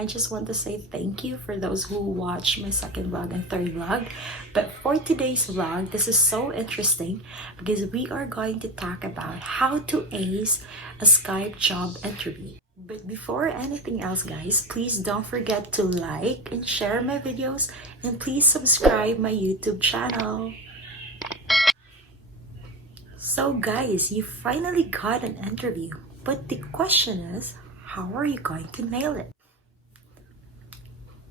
I just want to say thank you for those who watched my second vlog and third vlog. But for today's vlog, this is so interesting because we are going to talk about how to ace a Skype job interview. But before anything else, guys, please don't forget to like and share my videos, and please subscribe my YouTube channel. So guys, you finally got an interview, but the question is, how are you going to nail it?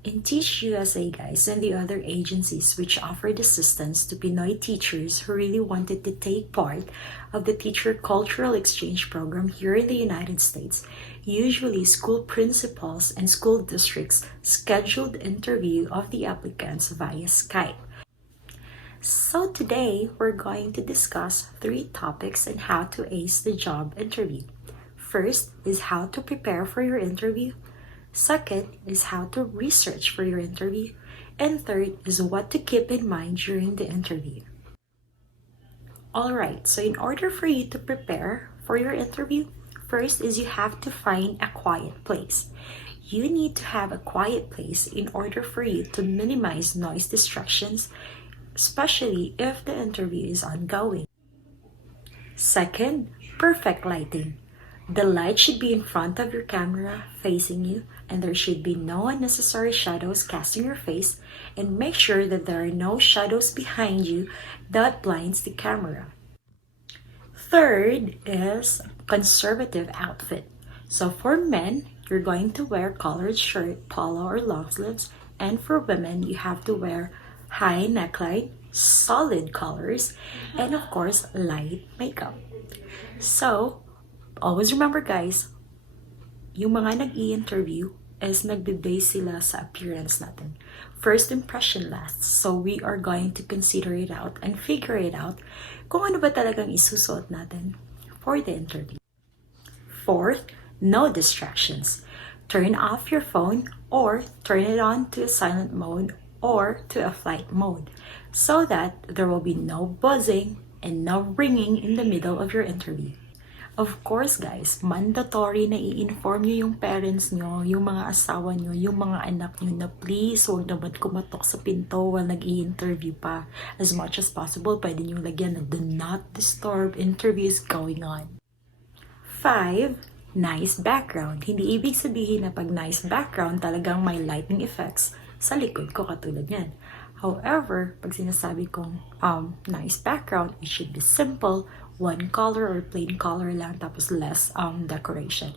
In Teach USA, guys, and the other agencies which offered assistance to Pinoy teachers who really wanted to take part of the Teacher Cultural Exchange Program here in the United States, usually school principals and school districts scheduled interview of the applicants via Skype. So today, we're going to discuss 3 topics on how to ace the job interview. First is how to prepare for your interview. Second is how to research for your interview. And third is what to keep in mind during the interview. Alright, so in order for you to prepare for your interview, first is you have to find a quiet place. You need to have a quiet place in order for you to minimize noise distractions, especially if the interview is ongoing. Second, perfect lighting. The light should be in front of your camera, facing you, and there should be no unnecessary shadows casting your face, and make sure that there are no shadows behind you that blinds the camera. Third is conservative outfit. So for men, you're going to wear collared shirt, polo, or long sleeves, and for women, you have to wear high neckline, solid colors, and of course, light makeup. So, always remember guys, yung mga nag-i-interview is nagbe-base sila sa appearance natin. First impression lasts, so we are going to consider it out and figure it out kung ano ba talagang isusuot natin for the interview. Fourth, no distractions. Turn off your phone or turn it on to a silent mode or to a flight mode so that there will be no buzzing and no ringing in the middle of your interview. Of course guys, mandatory na i-inform nyo yung parents nyo, yung mga asawa nyo, yung mga anak nyo na please huwag naman kumatok sa pinto while nag-i-interview pa. As much as possible, pwede nyo lagyan na do not disturb, interview is going on. 5. Nice background. Hindi ibig sabihin na pag nice background talagang may lighting effects sa likod ko katulad yan. However, pag sinasabi kong nice background, it should be simple, one color or plain color lang, tapos less decoration.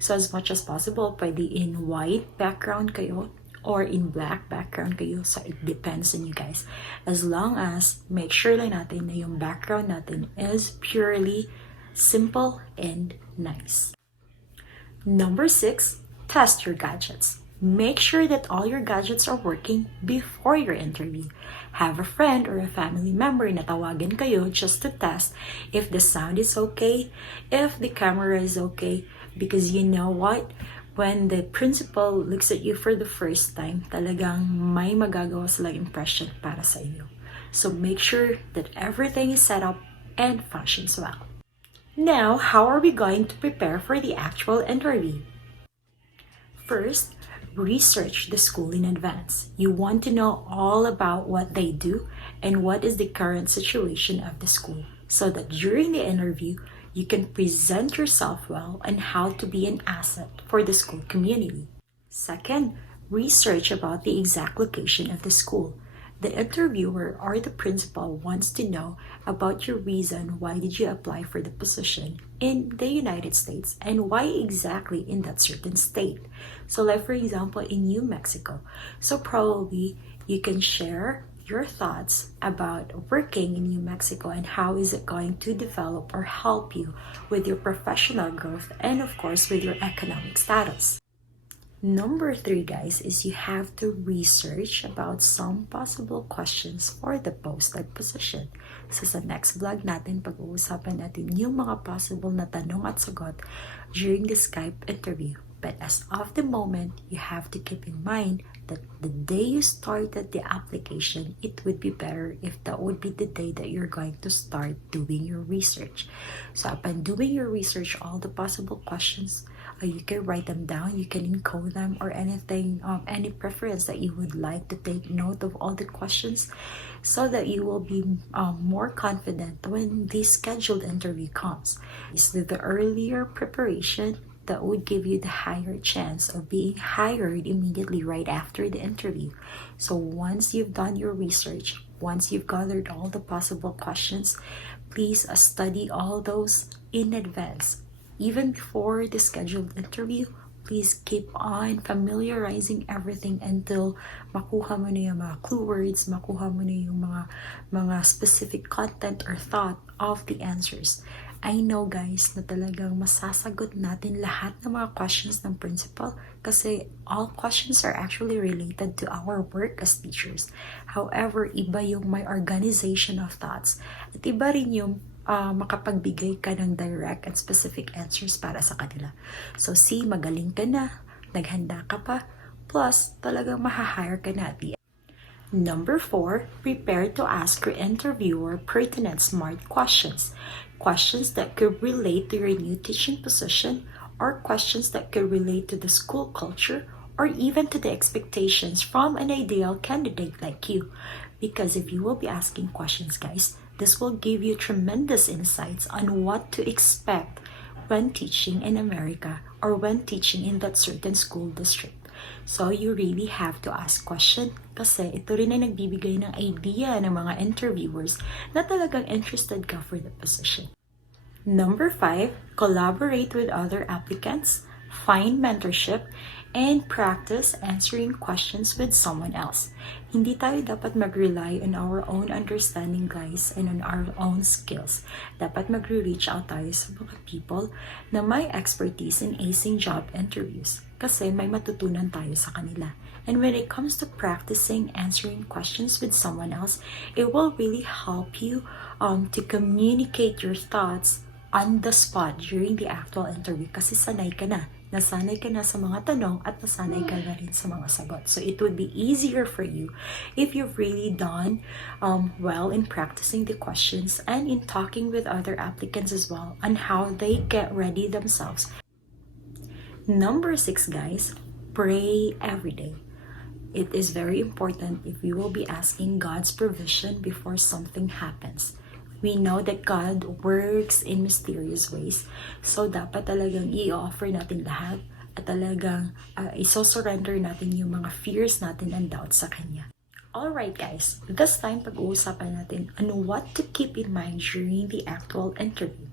So as much as possible, pwede in white background kayo or in black background kayo. So it depends on you guys. As long as make sure lang natin na yung background natin is purely simple and nice. Number 6, test your gadgets. Make sure that all your gadgets are working before your interview. Have a friend or a family member na tawagan kayo just to test if the sound is okay, if the camera is okay. Because you know what? When the principal looks at you for the first time, talagang may magagawa silang impression para sa inyo. So make sure that everything is set up and functions well. Now, how are we going to prepare for the actual interview? First, research the school in advance. You want to know all about what they do and what is the current situation of the school so that during the interview, you can present yourself well and how to be an asset for the school community. Second, research about the exact location of the school. The interviewer or the principal wants to know about your reason why did you apply for the position in the United States and why exactly in that certain state. So like for example in New Mexico. So probably you can share your thoughts about working in New Mexico and how is it going to develop or help you with your professional growth and of course with your economic status. Number 3 guys is you have to research about some possible questions for the posted position. So sa next vlog natin, pag-uusapan natin yung mga possible na tanong at sagot during the Skype interview. But as of the moment, you have to keep in mind that the day you started the application, it would be better if that would be the day that you're going to start doing your research. So upon doing your research, all the possible questions You can write them down, you can encode them, or anything, any preference that you would like to take note of all the questions, so that you will be more confident when the scheduled interview comes. Is the earlier preparation that would give you the higher chance of being hired immediately right after the interview. So once you've done your research, once you've gathered all the possible questions, please study all those in advance. Even before the scheduled interview, please keep on familiarizing everything until makuha mo na yung mga clue words, makuha mo na yung mga specific content or thought of the answers. I know guys na talagang masasagot natin lahat ng mga questions ng principal kasi all questions are actually related to our work as teachers. However, iba yung may organization of thoughts at iba rin yung makapagbigay ka ng direct and specific answers para sa kanila. So see, magaling ka na, naghanda ka pa, plus talagang mahahire ka na at the end. Number 4, prepare to ask your interviewer pertinent smart questions. Questions that could relate to your new teaching position, or questions that could relate to the school culture, or even to the expectations from an ideal candidate like you. Because if you will be asking questions, guys, this will give you tremendous insights on what to expect when teaching in America or when teaching in that certain school district. So you really have to ask questions kasi ito rin ay nagbibigay ng idea ng mga interviewers na talagang interested ka for the position. Number 5, collaborate with other applicants, find mentorship, and practice answering questions with someone else. Hindi tayo dapat mag-rely on our own understanding, guys, and on our own skills. Dapat mag-reach out tayo sa mga people na may expertise in acing job interviews kasi may matutunan tayo sa kanila. And when it comes to practicing answering questions with someone else, it will really help you to communicate your thoughts on the spot during the actual interview kasi sanay ka na. Nasanay ka na sa mga tanong at nasanay ka na rin sa mga sagot. So it would be easier for you if you've really done well in practicing the questions and in talking with other applicants as well on how they get ready themselves. Number 6, guys, pray every day. It is very important if you will be asking God's provision before something happens. We know that God works in mysterious ways. So, dapat talagang i-offer natin lahat at talagang iso-surrender natin yung mga fears natin and doubts sa Kanya. Alright guys, this time pag-uusapan natin on what to keep in mind during the actual interview.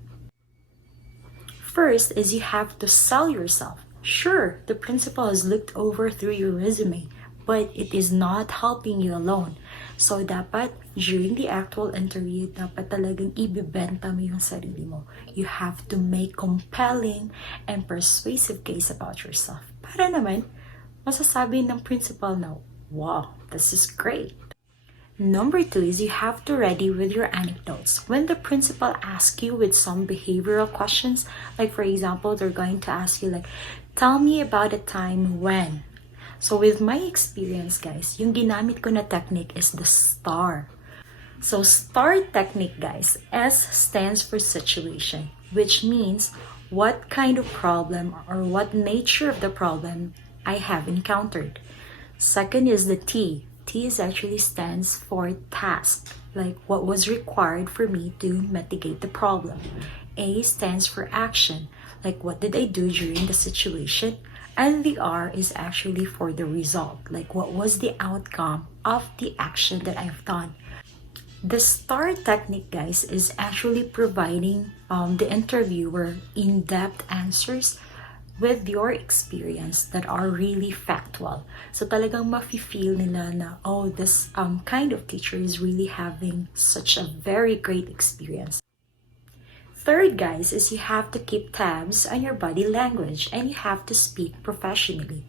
First is you have to sell yourself. Sure, the principal has looked over through your resume, but it is not helping you alone. So, dapat, during the actual interview, dapat talagang ibibenta mo yung sarili mo. You have to make compelling and persuasive case about yourself. Para naman, masasabi ng principal na, wow, this is great. Number 2 is you have to ready with your anecdotes. When the principal asks you with some behavioral questions, like for example, they're going to ask you like, tell me about a time when. So with my experience, guys, yung ginamit ko na technique is the STAR. So STAR technique, guys, S stands for situation, which means what kind of problem or what nature of the problem I have encountered. Second is the T. T is actually stands for task, like what was required for me to mitigate the problem. A stands for action, like what did I do during the situation. And the R is actually for the result, like what was the outcome of the action that I've done. The STAR technique, guys, is actually providing the interviewer in-depth answers with your experience that are really factual. So talagang mafe-feel nila na, oh, this kind of teacher is really having such a very great experience. Third, guys, is you have to keep tabs on your body language and you have to speak professionally.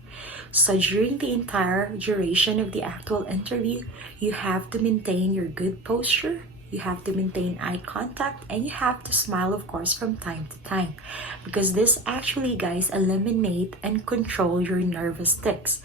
So during the entire duration of the actual interview, you have to maintain your good posture, you have to maintain eye contact, and you have to smile, of course, from time to time. Because this actually, guys, eliminate and control your nervous tics.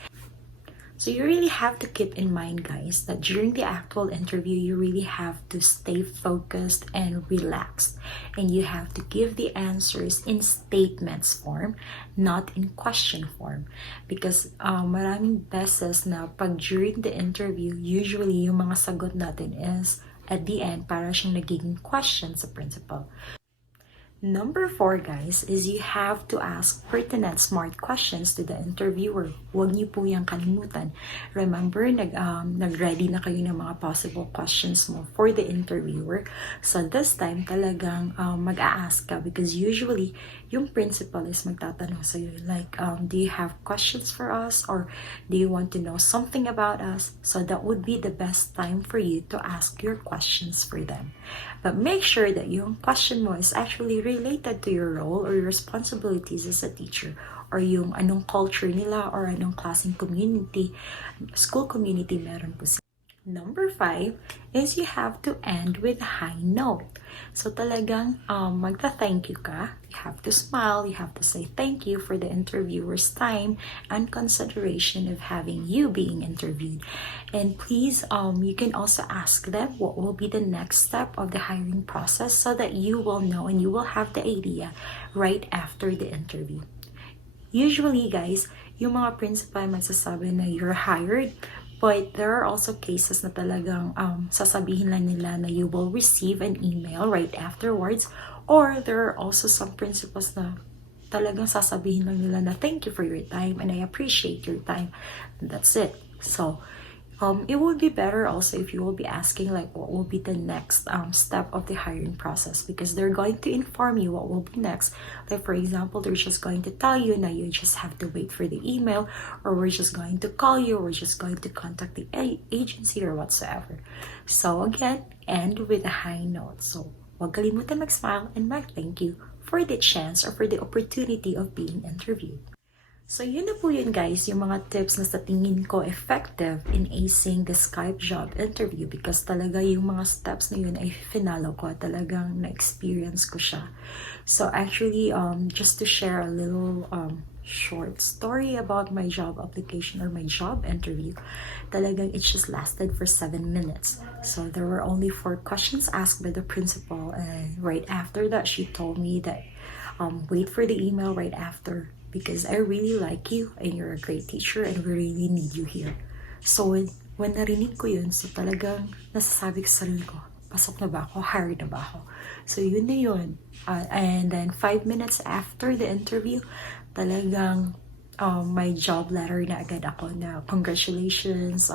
So you really have to keep in mind, guys, that during the actual interview, you really have to stay focused and relaxed. And you have to give the answers in statements form, not in question form. Because maraming beses na pag during the interview, usually yung mga sagot natin is at the end, para siyang nagiging question sa principal. Number 4, guys, is you have to ask pertinent smart questions to the interviewer. Huwag niyo po yung kalimutan. Remember, nag-ready na kayo ng mga possible questions mo for the interviewer. So this time, talagang mag-a-ask ka because usually, yung principal is magtatanong sa'yo like, do you have questions for us? Or do you want to know something about us? So that would be the best time for you to ask your questions for them. But make sure that yung question mo is actually related to your role or your responsibilities as a teacher, or yung anong culture nila or anong klaseng community, school community meron po sila. Number 5 is you have to end with a high note. So talagang magta-thank you ka. You have to smile. You have to say thank you for the interviewer's time and consideration of having you being interviewed. And please, you can also ask them what will be the next step of the hiring process so that you will know and you will have the idea right after the interview. Usually, guys, yung mga principal magsasabi na you're hired, but there are also cases na talagang sasabihin lang nila na you will receive an email right afterwards, or there are also some principals na talagang sasabihin lang nila na thank you for your time and I appreciate your time. That's it. So, it would be better also if you will be asking like what will be the next step of the hiring process, because they're going to inform you what will be next. Like for example, they're just going to tell you now you just have to wait for the email, or we're just going to call you, or we're just going to contact the agency or whatsoever. So again, end with a high note. So huwag kalimutan mag-smile and mag-thank you for the chance or for the opportunity of being interviewed. So yun na po yun, guys, yung mga tips na sa tingin ko effective in acing the Skype job interview, because talaga yung mga steps na yun ay finalo ko, talagang na-experience ko siya. So actually, just to share a little short story about my job application or my job interview, talagang it just lasted for 7 minutes. So there were only 4 questions asked by the principal, and right after that, she told me that wait for the email right after, because I really like you and you're a great teacher and we really need you here. So when narinig ko yun, so talagang nasasabi ko sa sarili ko, pasok na ba ako? Hired na ba ako? So yun na yun. And then 5 minutes after the interview, talagang my job letter na agad ako na congratulations,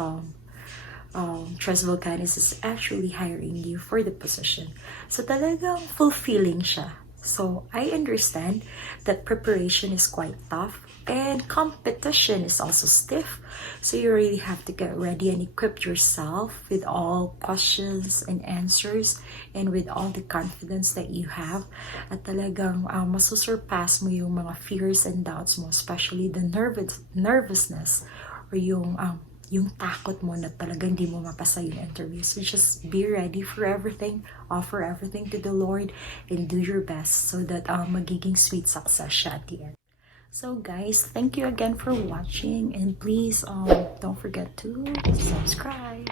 Tres Volcanis is actually hiring you for the position. So talagang fulfilling siya. So I understand that preparation is quite tough and competition is also stiff. So you really have to get ready and equip yourself with all questions and answers and with all the confidence that you have. At talagang masusurpass mo yung mga fears and doubts mo, especially the nervousness or yung takot mo na talagang hindi mo mapasa yung interview. So just be ready for everything, offer everything to the Lord, and do your best so that magiging sweet success siya at the end. So guys, thank you again for watching, and please don't forget to subscribe.